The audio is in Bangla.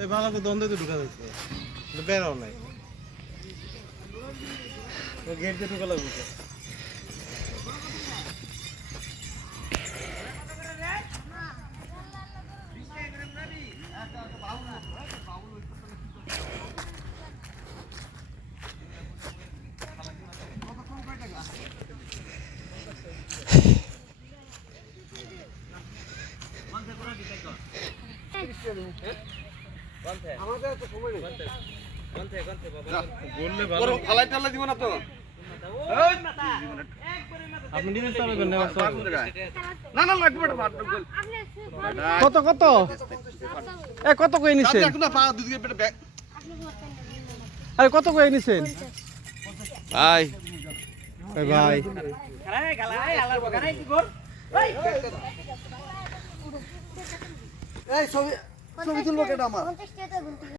এই ভালো তো দ্বন্দ্বে তো ঢুকা যাচ্ছে বেরাও নাই গেট দিয়ে ঢুকা লাগবে আমাদের তো সময় নেই বললে ভালো ফালাই টালা দিব না তো আপনি নিজে চালাবেন না না লাগবে কত কত এ কত কই নিছেন আরে কত কই নিছেন ভাই ভাই ভাই গালাই আলার বগানাই কি কর এই ছবি তুলবো কেডা আমার